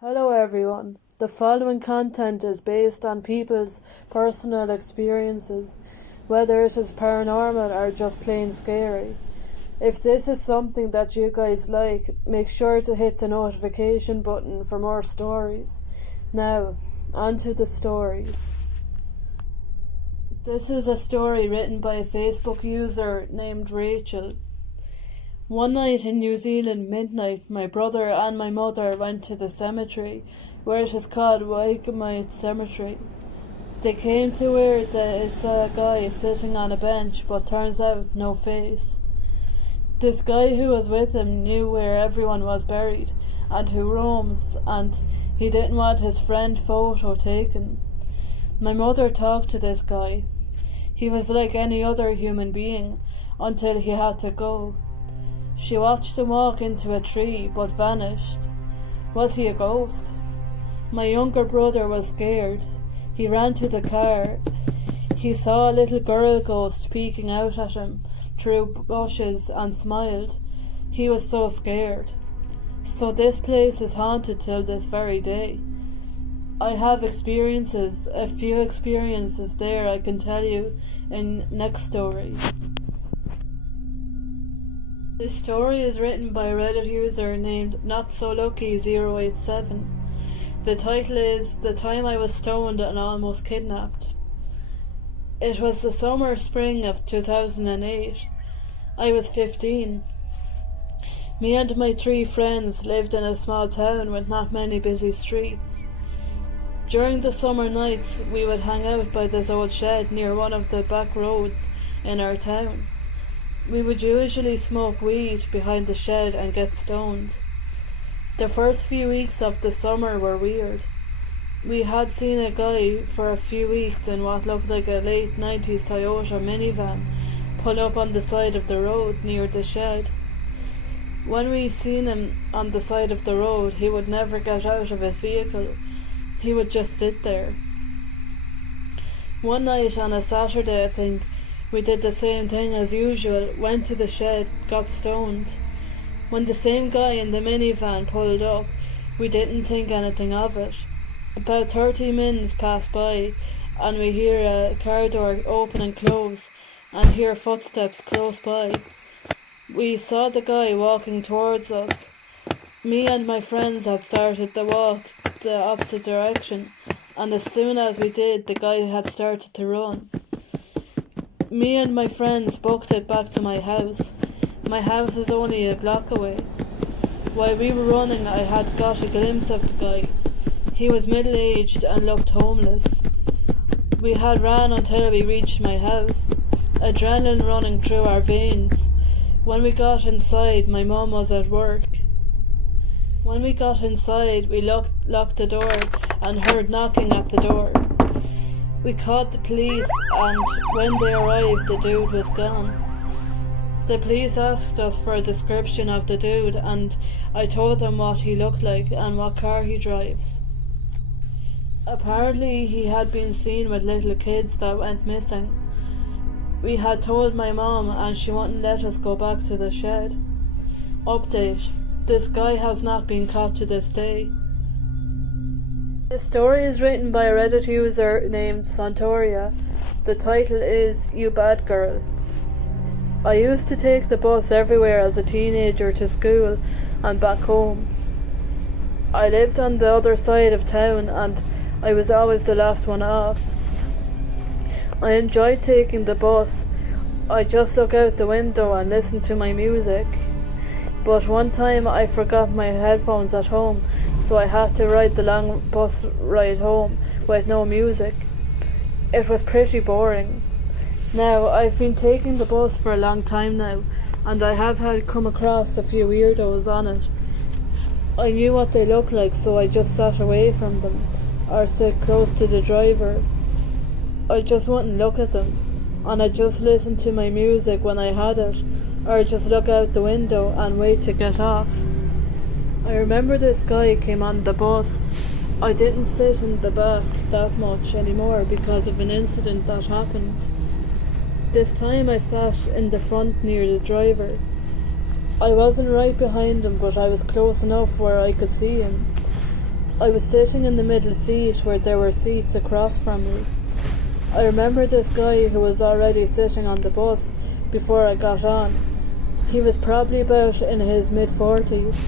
Hello everyone. The following content is based on people's personal experiences, whether it is paranormal or just plain scary. If this is something that you guys like, make sure to hit the notification button for more stories. Now, on to the stories. This is a story written by a Facebook user named Rachel. One night in New Zealand midnight, my brother and my mother went to the cemetery, where it is called Waigamite Cemetery. They came to where they saw a guy sitting on a bench, but turns out no face. This guy who was with him knew where everyone was buried and who roams, and he didn't want his friend photo taken. My mother talked to this guy. He was like any other human being until he had to go. She watched him walk into a tree, but vanished. Was he a ghost? My younger brother was scared. He ran to the car. He saw a little girl ghost peeking out at him through bushes and smiled. He was so scared. So this place is haunted till this very day. I have experiences, a few experiences there I can tell you in next story. This story is written by a Reddit user named NotSoLucky087. The title is The Time I Was Stoned and Almost Kidnapped. It was the spring of 2008. I was 15. Me and my 3 friends lived in a small town with not many busy streets. During the summer nights, we would hang out by this old shed near one of the back roads in our town. We would usually smoke weed behind the shed and get stoned. The first few weeks of the summer were weird. We had seen a guy for a few weeks in what looked like a late 90s Toyota minivan pull up on the side of the road near the shed. When we seen him on the side of the road, he would never get out of his vehicle. He would just sit there. One night on a Saturday, I think, we did the same thing as usual, went to the shed, got stoned. When the same guy in the minivan pulled up, we didn't think anything of it. About 30 minutes passed by and we hear a car door open and close and hear footsteps close by. We saw the guy walking towards us. Me and my friends had started the walk the opposite direction, and as soon as we did, the guy had started to run. Me and my friends booked it back to my house. My house is only a block away. While we were running, I had got a glimpse of the guy. He was middle-aged and looked homeless. We had ran until we reached my house, adrenaline running through our veins. When we got inside, my mum was at work. When we got inside, we locked the door and heard knocking at the door. We called the police, and when they arrived, the dude was gone. The police asked us for a description of the dude, and I told them what he looked like and what car he drives. Apparently, he had been seen with little kids that went missing. We had told my mom, and she wouldn't let us go back to the shed. Update: this guy has not been caught to this day. This story is written by a Reddit user named Santoria. The title is You Bad Girl. I used to take the bus everywhere as a teenager to school and back home. I lived on the other side of town and I was always the last one off. I enjoyed taking the bus. I just look out the window and listen to my music. But one time I forgot my headphones at home, so I had to ride the long bus ride home with no music. It was pretty boring. Now, I've been taking the bus for a long time now, and I have had come across a few weirdos on it. I knew what they looked like, so I just sat away from them, or sit close to the driver. I just wouldn't look at them, and I just listened to my music when I had it, or just look out the window and wait to get off. I remember this guy came on the bus. I didn't sit in the back that much anymore because of an incident that happened. This time I sat in the front near the driver. I wasn't right behind him, but I was close enough where I could see him. I was sitting in the middle seat where there were seats across from me. I remember this guy who was already sitting on the bus before I got on. He was probably about in his mid-40s.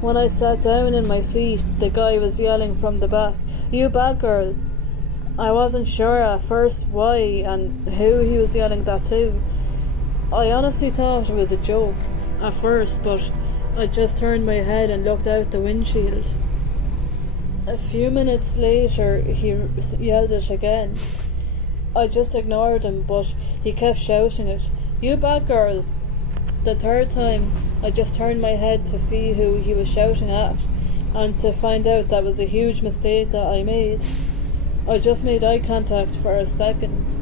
When I sat down in my seat, the guy was yelling from the back, "You bad girl." I wasn't sure at first why and who he was yelling that to. I honestly thought it was a joke at first, but I just turned my head and looked out the windshield. A few minutes later, he yelled it again. I just ignored him, but he kept shouting it, "You bad girl." The third time, I just turned my head to see who he was shouting at, and to find out that was a huge mistake that I made. I just made eye contact for a second.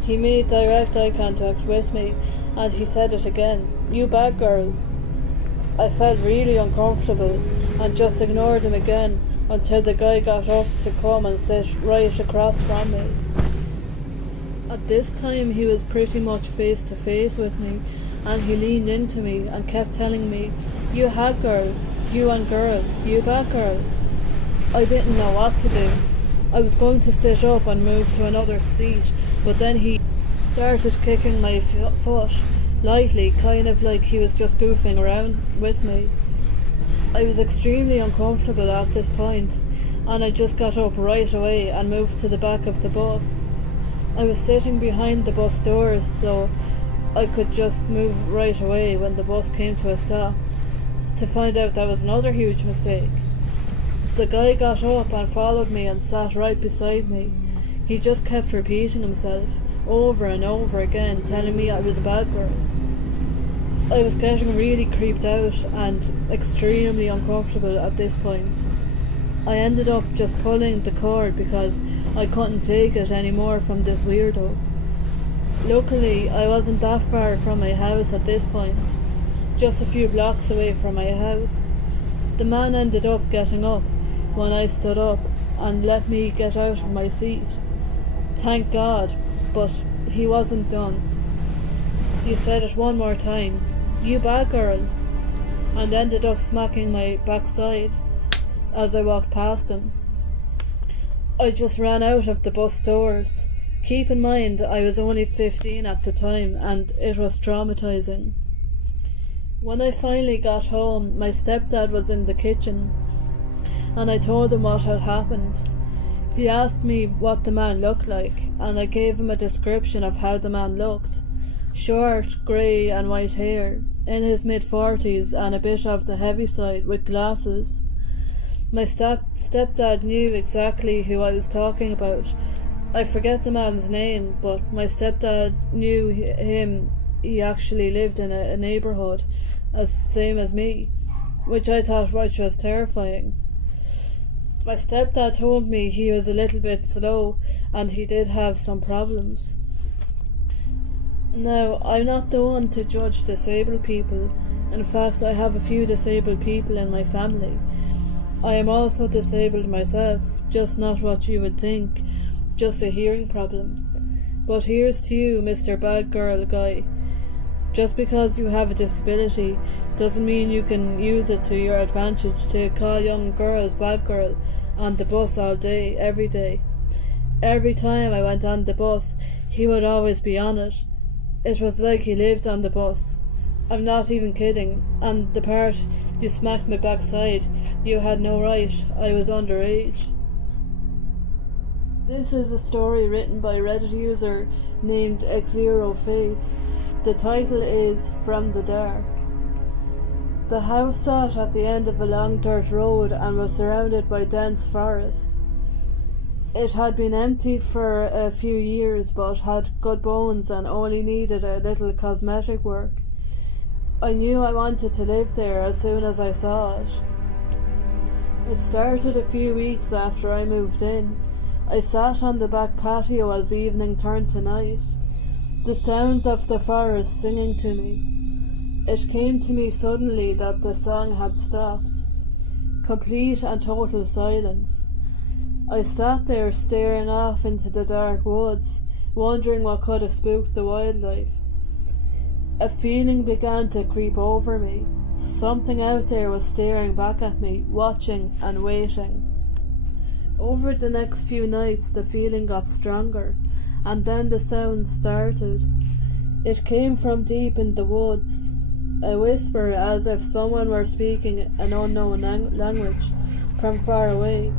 He made direct eye contact with me, and he said it again, "You bad girl." I felt really uncomfortable, and just ignored him again until the guy got up to come and sit right across from me. At this time, he was pretty much face to face with me, and he leaned into me and kept telling me, "You hag girl, you and girl, you bad girl." I didn't know what to do. I was going to sit up and move to another seat, but then he started kicking my foot, lightly, kind of like he was just goofing around with me. I was extremely uncomfortable at this point, and I just got up right away and moved to the back of the bus. I was sitting behind the bus doors, so I could just move right away when the bus came to a stop, to find out that was another huge mistake. The guy got up and followed me and sat right beside me. He just kept repeating himself over and over again, telling me I was a bad girl. I was getting really creeped out and extremely uncomfortable at this point. I ended up just pulling the cord because I couldn't take it anymore from this weirdo. Luckily, I wasn't that far from my house at this point, just a few blocks away from my house. The man ended up getting up when I stood up and let me get out of my seat. Thank God, but he wasn't done. He said it one more time, "You bad girl," and ended up smacking my backside as I walked past him. I just ran out of the bus doors. Keep in mind, I was only 15 at the time, and it was traumatizing. When I finally got home, my stepdad was in the kitchen, and I told him what had happened. He asked me what the man looked like, and I gave him a description of how the man looked. Short, grey and white hair, in his mid-40s and a bit of the heavy side, with glasses. My stepdad knew exactly who I was talking about. I forget the man's name, but my stepdad knew him. He actually lived in a neighbourhood same as me, which I thought was terrifying. My stepdad told me he was a little bit slow and he did have some problems. Now, I'm not the one to judge disabled people. In fact, I have a few disabled people in my family. I am also disabled myself, just not what you would think, just a hearing problem. But here's to you, Mr. Bad Girl guy. Just because you have a disability doesn't mean you can use it to your advantage to call young girls bad girl on the bus all day, every day. Every time I went on the bus, he would always be on it. It was like he lived on the bus. I'm not even kidding. And the part you smacked my backside, you had no right. I was underage. This is a story written by Reddit user named XeroFaith. The title is From the Dark. The house sat at the end of a long dirt road and was surrounded by dense forest. It had been empty for a few years but had good bones and only needed a little cosmetic work. I knew I wanted to live there as soon as I saw it. It started a few weeks after I moved in. I sat on the back patio as evening turned to night, the sounds of the forest singing to me. It came to me suddenly that the song had stopped. Complete and total silence. I sat there staring off into the dark woods, wondering what could have spooked the wildlife. A feeling began to creep over me. Something out there was staring back at me, watching and waiting. Over the next few nights the feeling got stronger, and then the sound started. It came from deep in the woods, a whisper as if someone were speaking an unknown language from far away.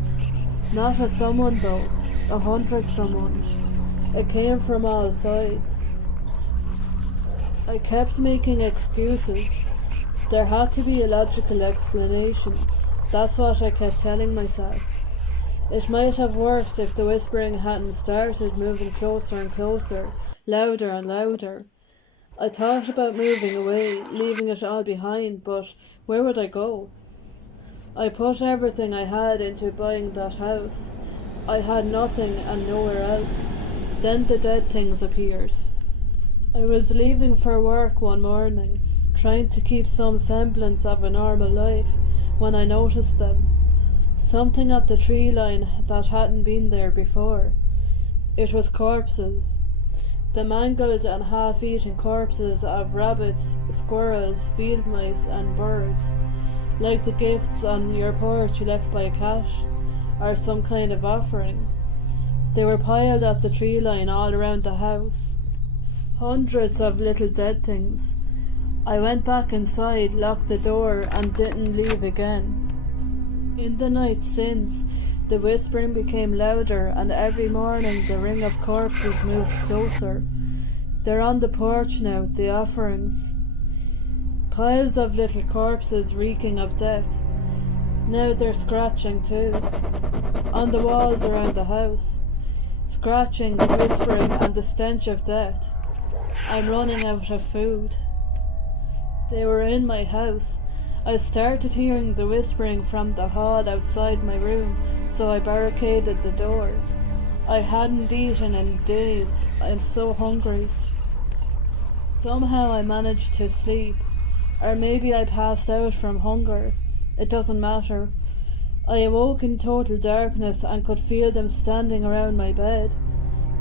Not a someone though, 100 someones. It came from all sides. I kept making excuses. There had to be a logical explanation. That's what I kept telling myself. It might have worked if the whispering hadn't started moving closer and closer, louder and louder. I thought about moving away, leaving it all behind, but where would I go? I put everything I had into buying that house. I had nothing and nowhere else. Then the dead things appeared. I was leaving for work one morning, trying to keep some semblance of a normal life, when I noticed them. Something at the tree line that hadn't been there before. It was corpses. The mangled and half-eaten corpses of rabbits, squirrels, field mice and birds, like the gifts on your porch left by a cat, or some kind of offering. They were piled at the tree line all around the house. Hundreds of little dead things. I went back inside, locked the door, and didn't leave again. In the night since, the whispering became louder, and every morning the ring of corpses moved closer. They're on the porch now, the offerings. Piles of little corpses reeking of death. Now they're scratching too. On the walls around the house. Scratching, whispering, and the stench of death. I'm running out of food. They were in my house. I started hearing the whispering from the hall outside my room, so I barricaded the door. I hadn't eaten in days. I'm so hungry. Somehow I managed to sleep, or maybe I passed out from hunger. It doesn't matter. I awoke in total darkness and could feel them standing around my bed.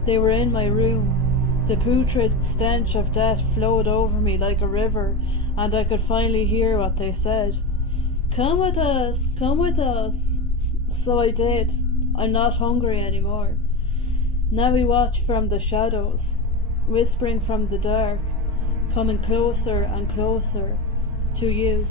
They were in my room. The putrid stench of death flowed over me like a river, and I could finally hear what they said. "Come with us, come with us." So I did. I'm not hungry anymore. Now we watch from the shadows, whispering from the dark, coming closer and closer to you.